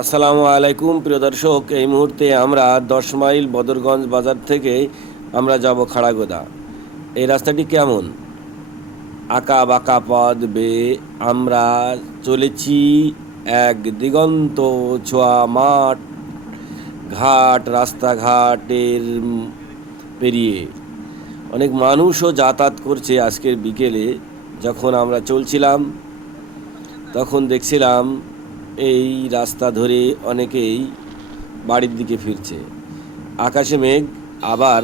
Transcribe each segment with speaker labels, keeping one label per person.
Speaker 1: আসসালামু আলাইকুম, প্রিয় দর্শক। এই মুহূর্তে আমরা দশ মাইল বদরগঞ্জ বাজার থেকে আমরা যাব খাড়াগোদা। এই রাস্তাটি কেমন? আঁকা বাঁকা পদ বেয়ে আমরা চলেছি এক দিগন্ত ছোঁয়া মাঠ, ঘাট, রাস্তাঘাটের পেরিয়ে। অনেক মানুষও যাতায়াত করছে আজকের বিকেলে। যখন আমরা চলছিলাম, তখন দেখছিলাম এই রাস্তা ধরে অনেকেই বাড়ির দিকে ফিরছে। আকাশে মেঘ, আবার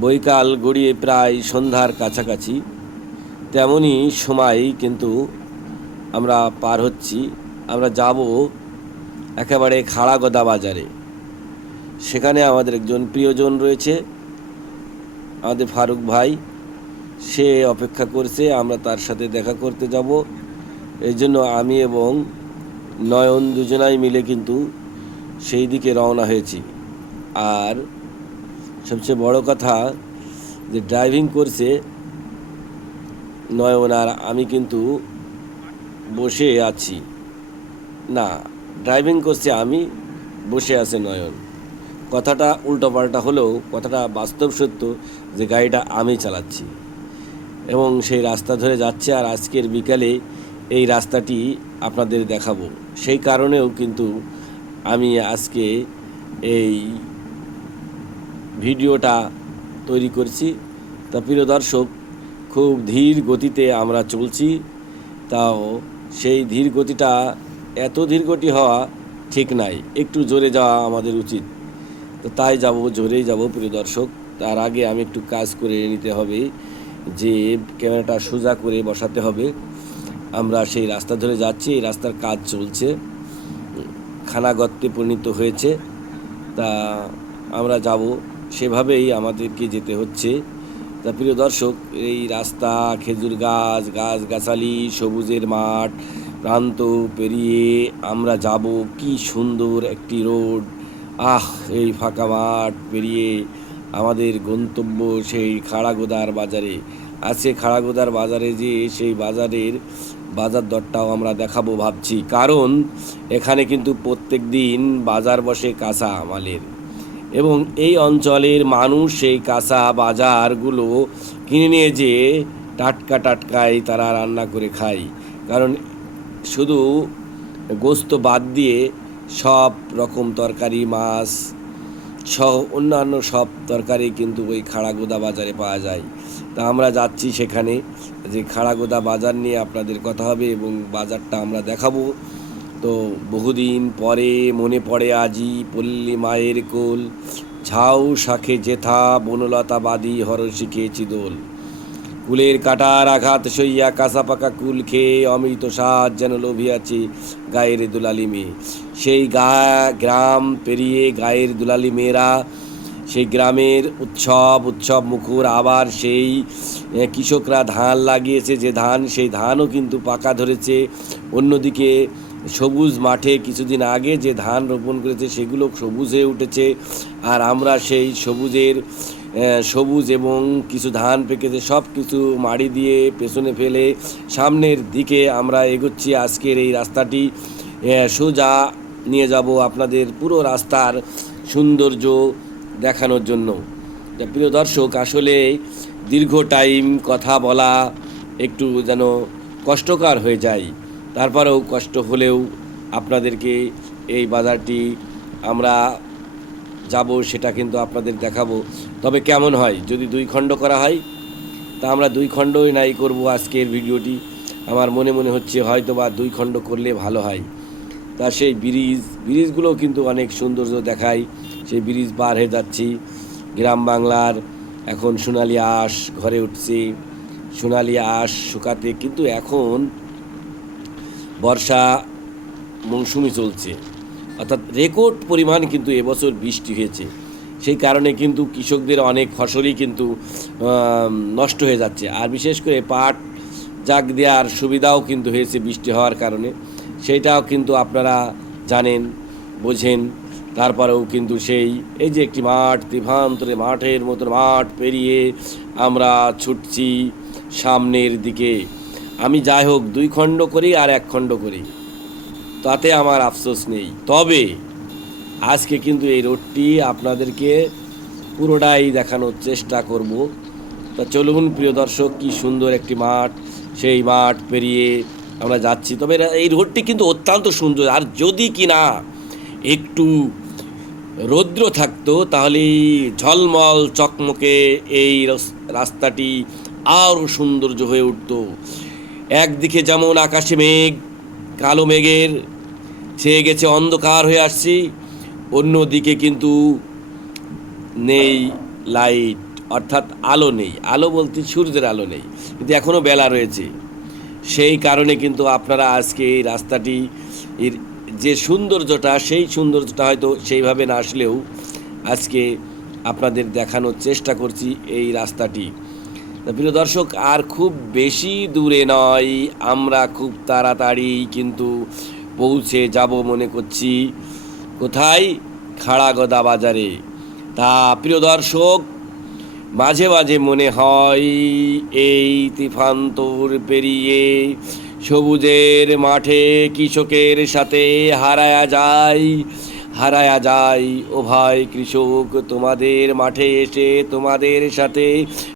Speaker 1: বৈকাল গড়িয়ে প্রায় সন্ধ্যার কাছাকাছি। তেমনই সময় কিন্তু আমরা পার হচ্ছি। আমরা যাব একেবারে খাড়াগদা বাজারে। সেখানে আমাদের একজন প্রিয়জন রয়েছে, আমাদের ফারুক ভাই। সে অপেক্ষা করছে, আমরা তার সাথে দেখা করতে যাব। এই জন্য আমি এবং নয়ন দুজনাই মিলে কিন্তু সেই দিকে রওনা হয়েছি। আর সবচেয়ে বড় কথা যে ড্রাইভিং করছে নয়ন আর আমি কিন্তু বসে আছি। না ড্রাইভিং করছে আমি বসে আছে নয়ন। কথাটা উল্টোপাল্টা হলেও কথাটা বাস্তব সত্য যে গাড়িটা আমি চালাচ্ছি। এবং সেই রাস্তা ধরে যাচ্ছে আর আজকের বিকালে এই রাস্তাটি আপনাদের দেখাবো। সেই কারণেও কিন্তু আমি আজকে এই ভিডিওটা তৈরি করছি। তা প্রিয় দর্শক, খুব ধীর গতিতে আমরা চলছি। তাও সেই ধীর গতিটা এত ধীর গতি হওয়া ঠিক নাই। একটু জোরে যাওয়া আমাদের উচিত। তো তাই যাব, জোরেই যাব প্রিয় দর্শক। তার আগে আমি একটু কাজ করে নিতে হবে। যে ক্যামেরাটা সোজা করে বসাতে হবে। আমরা সেই রাস্তা ধরে যাচ্ছি, এই রাস্তার কাজ চলছে। খানাগত্তে পরিণত হয়েছে। তা আমরা যাব। সেভাবেই আমাদেরকে যেতে হচ্ছে। তা প্রিয় দর্শক, এই রাস্তা, খেজুর গাছ গাছ গাছালি সবুজের মাঠ, প্রান্ত পেরিয়ে আমরা যাব। কি সুন্দর একটি রোড। আহ, এই ফাঁকা মাঠ পেরিয়ে আমাদের গন্তব্য সেই খাড়াগোদার বাজারে। আছে খাড়াগোদার বাজারে যে সেই বাজারের বাজার দরটাও আমরা দেখাবো ভাবছি। কারণ এখানে কিন্তু প্রত্যেক দিন বাজার বসে কাঁচা মালের। এবং এই অঞ্চলের মানুষ সেই কাঁচা বাজারগুলো কিনে নিয়ে যেয়ে টাটকা টাটকাই তারা রান্না করে খায়। কারণ শুধু গোস্ত বাদ দিয়ে সব রকম তরকারি, মাছ সহ অন্যান্য সব তরকারি কিন্তু ওই খাড়াগোদা বাজারে পাওয়া যায়। তা আমরা যাচ্ছি সেখানে যে খাড়াগোদা বাজার নিয়ে আপনাদের কথা হবে এবং বাজারটা আমরা দেখাবো। তো বহুদিন পরে মনে পড়ে আজি পল্লী মায়ের কোল, ঝাউ শাখে জেথা বনলতা বাদি শিখেছি চিদোল কুলের কাটার আঘাত সইয়া কাঁচা পাকা কুল খেয়ে অমৃত সাজ যেন লোভিয়াছে গায়ের দুলালি মেয়ে। সেই গা, গ্রাম পেরিয়ে গায়ের দুলালি মেয়েরা, সেই গ্রামের উৎসব উৎসব মুখর আবার সেই কৃষকরা ধান লাগিয়েছে, যে ধান, সেই ধানও কিন্তু পাকা ধরেছে। অন্যদিকে সবুজ মাঠে কিছুদিন আগে যে ধান রোপণ করেছে সেগুলো সবুজ হয়ে উঠেছে। আর আমরা সেই সবুজের সবুজ এবং কিছু ধান পেকেছে সব কিছু মাড়ি দিয়ে পেছনে ফেলে সামনের দিকে আমরা এগোচ্ছি। আজকের এই রাস্তাটি সোজা নিয়ে যাব আপনাদের পুরো রাস্তার সৌন্দর্য দেখানোর জন্য। প্রিয় দর্শক, আসলে দীর্ঘ টাইম কথা বলা একটু যেন কষ্টকর হয়ে যায়। তারপরেও কষ্ট হলেও আপনাদেরকে এই বাজারটি আমরা যাব, সেটা কিন্তু আপনাদের দেখাবো। তবে কেমন হয়, যদি দুই খণ্ড করা হয়, তা আমরা দুই খণ্ডই নাই করব আজকের ভিডিওটি। আমার মনে মনে হচ্ছে হয়তো বা দুই খণ্ড করলে ভালো হয়। তা সেই ব্রিজ ব্রিজগুলোও কিন্তু অনেক সৌন্দর্য দেখায়। সেই ব্রিজ পার হয়ে যাচ্ছি। গ্রাম বাংলার এখন সোনালি আঁশ ঘরে উঠছে। সোনালি আঁশ শুকাতে কিন্তু এখন বর্ষা মৌসুমি চলছে। অর্থাৎ রেকর্ড পরিমাণ কিন্তু এবছর বৃষ্টি হয়েছে। সেই কারণে কিন্তু কৃষকদের অনেক ফসলই কিন্তু নষ্ট হয়ে যাচ্ছে। আর বিশেষ করে পাট, জাগ দেওয়ার সুবিধাও কিন্তু হয়েছে বৃষ্টি হওয়ার কারণে। সেইটাও কিন্তু আপনারা জানেন, বোঝেন। তারপরেও কিন্তু সেই, এই যে একটি মাঠ তীভান্তরে মাঠের মতো মাঠ পেরিয়ে আমরা ছুটছি সামনের দিকে। আমি যাই হোক দুই খণ্ড করি আর এক খণ্ড করি। তাতে আমার আফসোস নেই। তবে আজকে কিন্তু এই রোডটি আপনাদেরকে পুরোটাই দেখানোর চেষ্টা করব। তা চলুন প্রিয় দর্শক, কি সুন্দর একটি মাঠ। সেই মাঠ পেরিয়ে আমরা যাচ্ছি। তবে এই রোডটি কিন্তু অত্যন্ত সুন্দর। আর যদি কি না একটু রৌদ্র থাকতো, তাহলে ঝলমল চকমকে এই রস- রাস্তাটি আরও সৌন্দর্য হয়ে উঠতো। একদিকে যেমন আকাশে মেঘ, কালো মেঘের ছেয়ে গেছে অন্ধকার হয়ে আসছি। অন্যদিকে কিন্তু নেই লাইট অর্থাৎ আলো নেই। আলো বলতে সূর্যের আলো নেই, কিন্তু এখনও বেলা রয়েছে। সেই কারণে কিন্তু আপনারা আজকে এই রাস্তাটি, এর যে সৌন্দর্যটা, সেই সৌন্দর্যটা হয়তো সেইভাবে না আসলেও আজকে আপনাদের দেখানোর চেষ্টা করছি এই রাস্তাটি। প্রিয় দর্শক, আর খুব বেশি দূরে নয়। আমরা খুব তাড়াতাড়ি কিন্তু পৌঁছে যাব মনে করছি। কোথায়? খাড়াগদা বাজারে। তা প্রিয় দর্শক, মাঝে মাঝে মনে হয় এই তিফান্তর পেরিয়ে সবুজের মাঠে কৃষকের সাথে হারায়া যায় হারায়া যায় ও ভাই কৃষক, তোমাদের মাঠে এসে তোমাদের সাথে